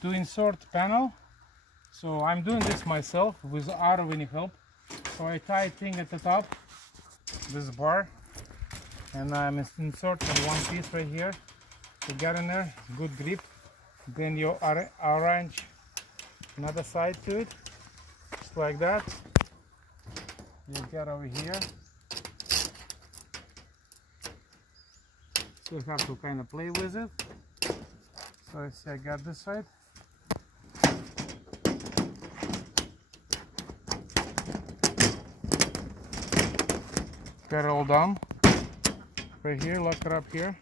to insert panel. So I'm doing this myself without any help. So I tie thing at the top, this bar, and I'm inserting one piece right here to get in there, good grip. Then you arrange another side to it, just like that. You get over here. So you have to kind of play with it. So let's see, I got this side. Got it all done. Right here, lock it up here.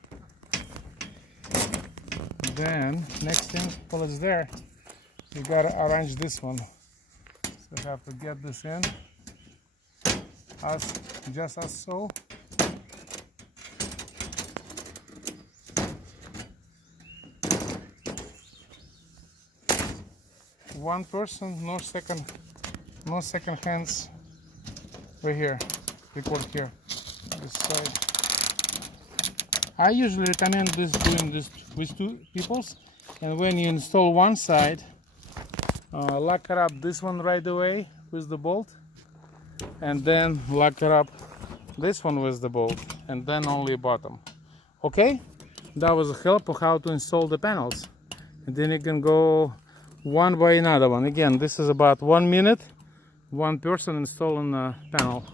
Then next thing, while it's there, you gotta arrange this one. So you have to get this in, just as so. One person, no second hands. Right here, record here, this side. I usually recommend doing this with two peoples, and when you install one side, lock it up this one right away with the bolt, and then lock it up this one with the bolt, and then only bottom. Okay, that was a help of how to install the panels, and then you can go one by another one. Again, this is about 1 minute, one person installing a panel.